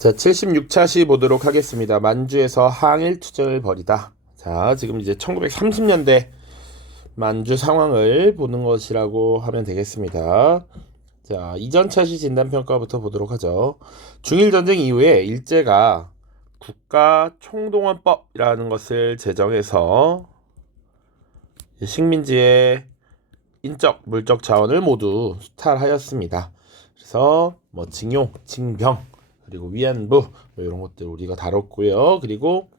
자, 76차 시 보도록 하겠습니다. 만주에서 항일 투쟁을 벌이다. 자, 지금 이제 1930년대 만주 상황을 보는 것이라고 하면 되겠습니다. 자, 이전 차시 진단평가부터 보도록 하죠. 중일전쟁 이후에 일제가 국가총동원법이라는 것을 제정해서 식민지의 인적, 물적 자원을 모두 수탈하였습니다. 그래서 징용, 징병, 그리고 위안부 이런 것들 우리가 다뤘고요. 그리고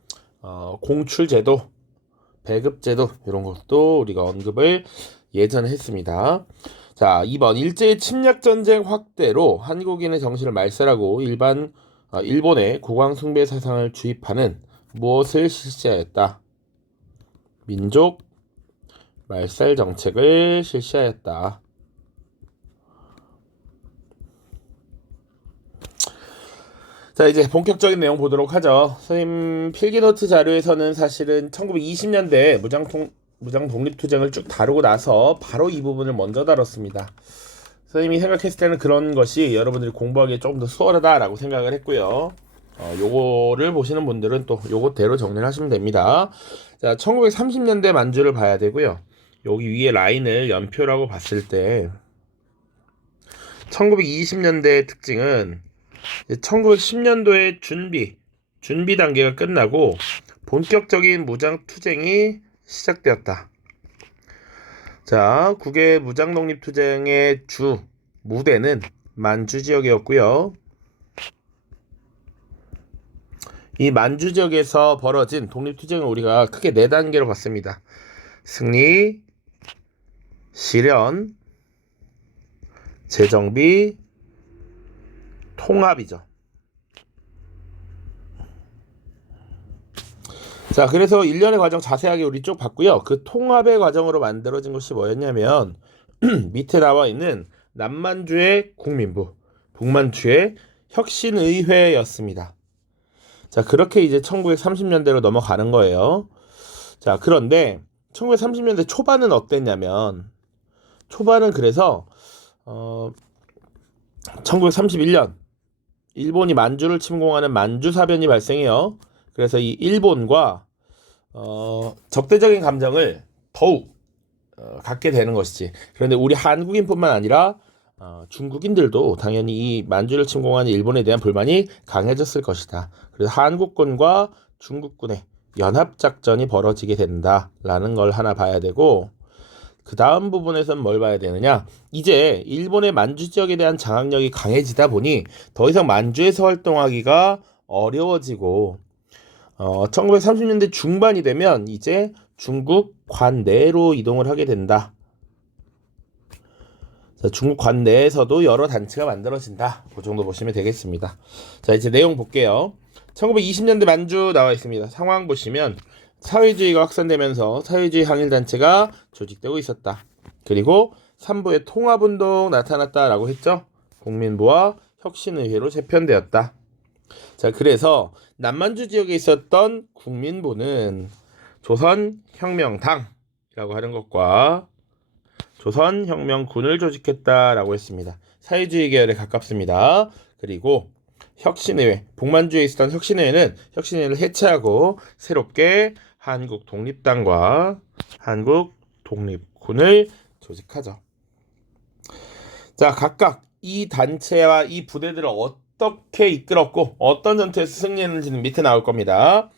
공출제도, 배급제도 이런 것도 우리가 언급을 예전에 했습니다. 자, 2번 일제의 침략전쟁 확대로 한국인의 정신을 말살하고 일본의 국왕 숭배 사상을 주입하는 무엇을 실시하였다? 민족 말살 정책을 실시하였다. 자, 이제 본격적인 내용 보도록 하죠. 선생님 필기노트 자료에서는 사실은 1920년대 무장 독립투쟁을 쭉 다루고 나서 바로 이 부분을 먼저 다뤘습니다. 선생님이 생각했을 때는 그런 것이 여러분들이 공부하기에 조금 더 수월하다라고 생각을 했고요. 요거를 보시는 분들은 또 요것대로 정리를 하시면 됩니다. 자, 1930년대 만주를 봐야 되고요. 여기 위에 라인을 연표라고 봤을 때 1920년대의 특징은 1910년도에 준비 단계가 끝나고 본격적인 무장 투쟁이 시작되었다. 자, 국외 무장 독립 투쟁의 주 무대는 만주 지역이었고요. 이 만주 지역에서 벌어진 독립 투쟁을 우리가 크게 4단계로 봤습니다. 승리, 실현, 재정비, 통합이죠. 자, 그래서 일련의 과정 자세하게 우리 쭉 봤고요. 그 통합의 과정으로 만들어진 것이 뭐였냐면 밑에 나와 있는 남만주의 국민부, 북만주의 혁신의회였습니다. 자, 그렇게 이제 1930년대로 넘어가는 거예요. 자, 그런데 1930년대 초반은 어땠냐면 초반은 그래서 1931년 일본이 만주를 침공하는 만주사변이 발생해요. 그래서 이 일본과 적대적인 감정을 더욱 갖게 되는 것이지. 그런데 우리 한국인뿐만 아니라 중국인들도 당연히 이 만주를 침공하는 일본에 대한 불만이 강해졌을 것이다. 그래서 한국군과 중국군의 연합작전이 벌어지게 된다라는 걸 하나 봐야 되고, 그 다음 부분에서는 뭘 봐야 되느냐, 이제 일본의 만주 지역에 대한 장악력이 강해지다 보니 더 이상 만주에서 활동하기가 어려워지고 1930년대 중반이 되면 이제 중국 관내로 이동을 하게 된다. 자, 중국 관내에서도 여러 단체가 만들어진다. 그 정도 보시면 되겠습니다. 자, 이제 내용 볼게요. 1920년대 만주 나와 있습니다. 상황 보시면 사회주의가 확산되면서 사회주의 항일단체가 조직되고 있었다. 그리고 3부의 통합운동 나타났다라고 했죠. 국민부와 혁신의회로 재편되었다. 자, 그래서 남만주 지역에 있었던 국민부는 조선혁명당이라고 하는 것과 조선혁명군을 조직했다라고 했습니다. 사회주의 계열에 가깝습니다. 그리고 혁신의회, 북만주에 있었던 혁신의회는 혁신의회를 해체하고 새롭게 한국독립당과 한국독립군을 조직하죠. 자, 각각 이 단체와 이 부대들을 어떻게 이끌었고 어떤 전투에서 승리했는지는 밑에 나올 겁니다.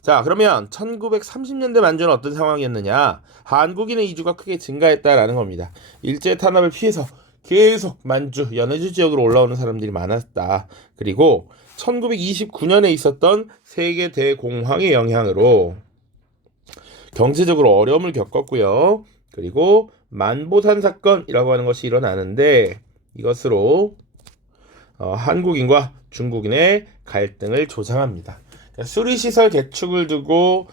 자, 그러면 1930년대 만주는 어떤 상황이었느냐? 한국인의 이주가 크게 증가했다라는 겁니다. 일제 탄압을 피해서 계속 만주, 연해주 지역으로 올라오는 사람들이 많았다. 그리고 1929년에 있었던 세계 대공황의 영향으로 경제적으로 어려움을 겪었고요. 그리고 만보산 사건이라고 하는 것이 일어나는데 이것으로 한국인과 중국인의 갈등을 조장합니다. 그러니까 수리시설 개축을 두고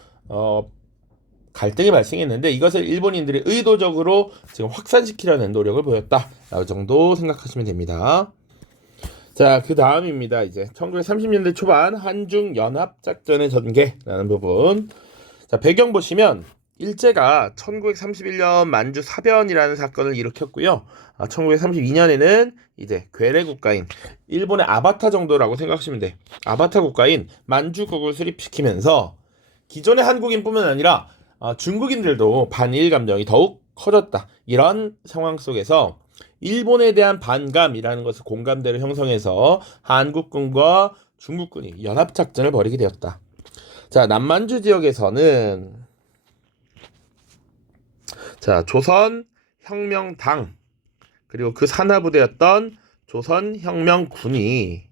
갈등이 발생했는데 이것을 일본인들이 의도적으로 지금 확산시키려는 노력을 보였다. 이 정도 생각하시면 됩니다. 자, 그 다음입니다. 이제 1930년대 초반 한중 연합작전의 전개라는 부분. 자, 배경 보시면 일제가 1931년 만주 사변이라는 사건을 일으켰고요. 1932년에는 이제 괴뢰 국가인 일본의 아바타 정도라고 생각하시면 돼. 아바타 국가인 만주국을 수립시키면서 기존의 한국인뿐만 아니라 중국인들도 반일 감정이 더욱 커졌다. 이런 상황 속에서 일본에 대한 반감이라는 것을 공감대를 형성해서 한국군과 중국군이 연합작전을 벌이게 되었다. 자, 남만주 지역에서는 조선혁명당 그리고 그 산하부대였던 조선혁명군이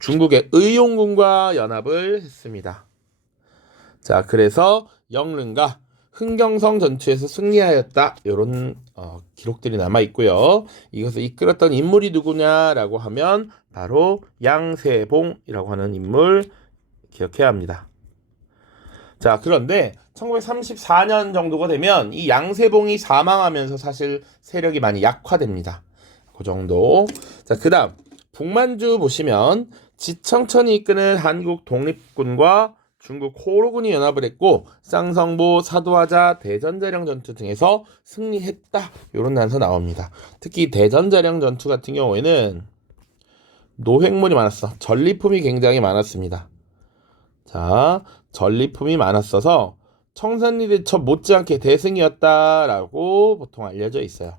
중국의 의용군과 연합을 했습니다. 자, 그래서 영릉과 흥경성 전투에서 승리하였다. 이런 기록들이 남아 있고요. 이것을 이끌었던 인물이 누구냐라고 하면 바로 양세봉이라고 하는 인물 기억해야 합니다. 자, 그런데 1934년 정도가 되면 이 양세봉이 사망하면서 사실 세력이 많이 약화됩니다. 그 정도. 자, 그 다음 북만주 보시면 지청천이 이끄는 한국 독립군과 중국 호로군이 연합을 했고 쌍성보, 사도하자, 대전자령 전투 등에서 승리했다. 이런 단서 나옵니다. 특히 대전자령 전투 같은 경우에는 노획물이 많았어. 전리품이 굉장히 많았습니다. 자, 전리품이 많았어서 청산리대첩 못지않게 대승이었다라고 보통 알려져 있어요.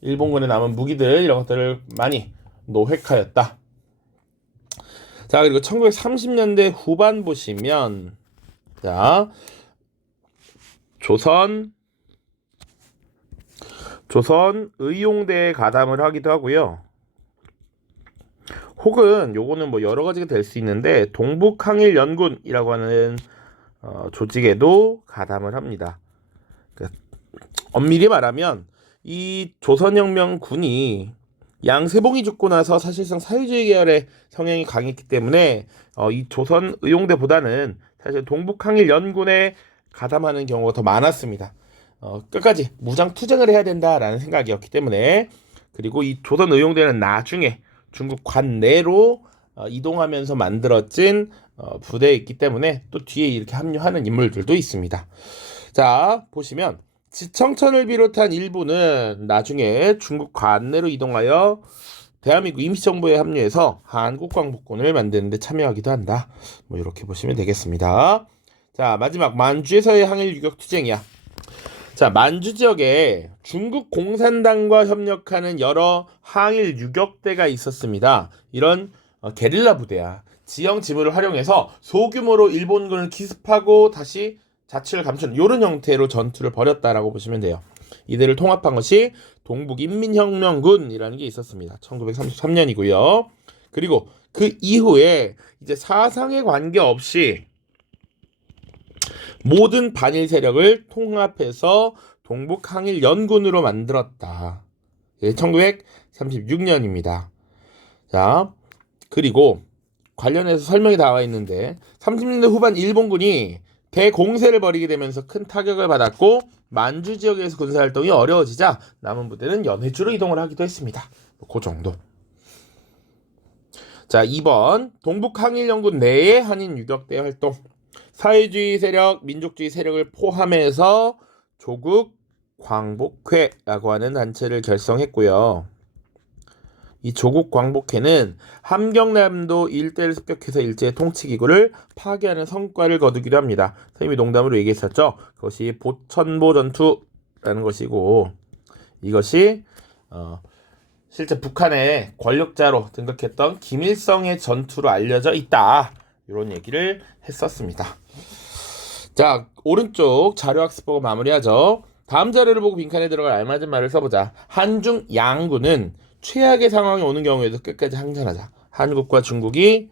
일본군에 남은 무기들 이런 것들을 많이 노획하였다. 자, 그리고 1930년대 후반 보시면 자, 조선 의용대에 가담을 하기도 하고요. 혹은 요거는 뭐 여러 가지가 될 수 있는데 동북항일연군이라고 하는 조직에도 가담을 합니다. 그러니까 엄밀히 말하면 이 조선혁명군이 양세봉이 죽고 나서 사실상 사회주의 계열의 성향이 강했기 때문에 이 조선 의용대보다는 사실 동북항일연군에 가담하는 경우가 더 많았습니다. 끝까지 무장 투쟁을 해야 된다라는 생각이었기 때문에. 그리고 이 조선 의용대는 나중에 중국 관내로 이동하면서 만들어진 부대에 있기 때문에 또 뒤에 이렇게 합류하는 인물들도 있습니다. 자, 보시면 지청천을 비롯한 일부는 나중에 중국 관내로 이동하여 대한민국 임시정부에 합류해서 한국광복군을 만드는 데 참여하기도 한다. 뭐 이렇게 보시면 되겠습니다. 자, 마지막 만주에서의 항일 유격 투쟁이야. 자, 만주 지역에 중국 공산당과 협력하는 여러 항일 유격대가 있었습니다. 이런 게릴라 부대야. 지형 지물을 활용해서 소규모로 일본군을 기습하고 다시 자취를 감추는 이런 형태로 전투를 벌였다라고 보시면 돼요. 이들을 통합한 것이 동북인민혁명군이라는 게 있었습니다. 1933년이고요. 그리고 그 이후에 이제 사상에 관계없이 모든 반일 세력을 통합해서 동북항일연군으로 만들었다. 1936년입니다. 자, 그리고 관련해서 설명이 나와 있는데 30년대 후반 일본군이 대공세를 벌이게 되면서 큰 타격을 받았고 만주 지역에서 군사활동이 어려워지자 남은 부대는 연해주로 이동을 하기도 했습니다. 그 정도. 자, 2번 동북항일연군 내의 한인 유격대 활동. 사회주의 세력, 민족주의 세력을 포함해서 조국 광복회라고 하는 단체를 결성했고요. 이 조국 광복회는 함경남도 일대를 습격해서 일제의 통치기구를 파괴하는 성과를 거두기도 합니다. 선생님이 농담으로 얘기했었죠. 그것이 보천보 전투라는 것이고 이것이 실제 북한의 권력자로 등극했던 김일성의 전투로 알려져 있다. 이런 얘기를 했었습니다. 자, 오른쪽 자료학습 보고 마무리하죠. 다음 자료를 보고 빈칸에 들어갈 알맞은 말을 써보자. 한중 양군은 최악의 상황이 오는 경우에도 끝까지 항전하자. 한국과 중국이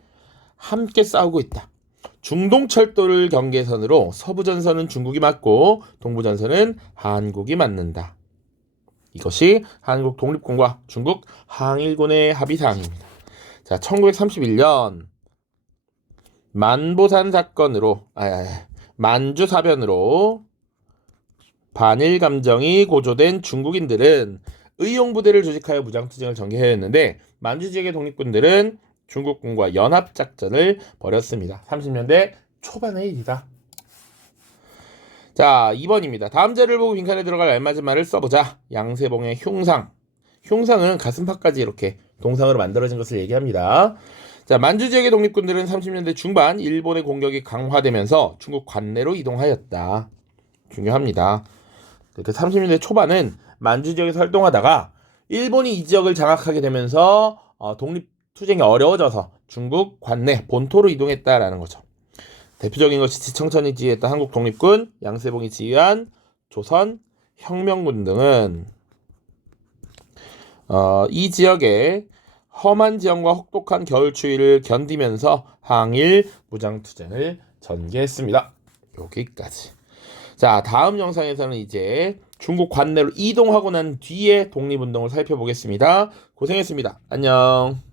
함께 싸우고 있다. 중동철도를 경계선으로 서부전선은 중국이 맞고 동부전선은 한국이 맞는다. 이것이 한국 독립군과 중국 항일군의 합의사항입니다. 자, 1931년 만보산 사건으로 만주 사변으로 반일 감정이 고조된 중국인들은 의용부대를 조직하여 무장투쟁을 전개하였는데 만주 지역의 독립군들은 중국군과 연합작전을 벌였습니다. 30년대 초반의 일이다. 자, 2번입니다. 다음 자료를 보고 빈칸에 들어갈 알맞은 말을 써보자. 양세봉의 흉상. 흉상은 가슴팍까지 이렇게 동상으로 만들어진 것을 얘기합니다. 자, 만주 지역의 독립군들은 30년대 중반 일본의 공격이 강화되면서 중국 관내로 이동하였다. 중요합니다. 그 30년대 초반은 만주 지역에서 활동하다가 일본이 이 지역을 장악하게 되면서 독립투쟁이 어려워져서 중국 관내 본토로 이동했다라는 거죠. 대표적인 것이 지청천이 지휘했던 한국 독립군, 양세봉이 지휘한 조선 혁명군 등은 이 지역의 험한 지형과 혹독한 겨울 추위를 견디면서 항일 무장투쟁을 전개했습니다. 여기까지. 자, 다음 영상에서는 이제 중국 관내로 이동하고 난 뒤에 독립운동을 살펴보겠습니다. 고생했습니다. 안녕.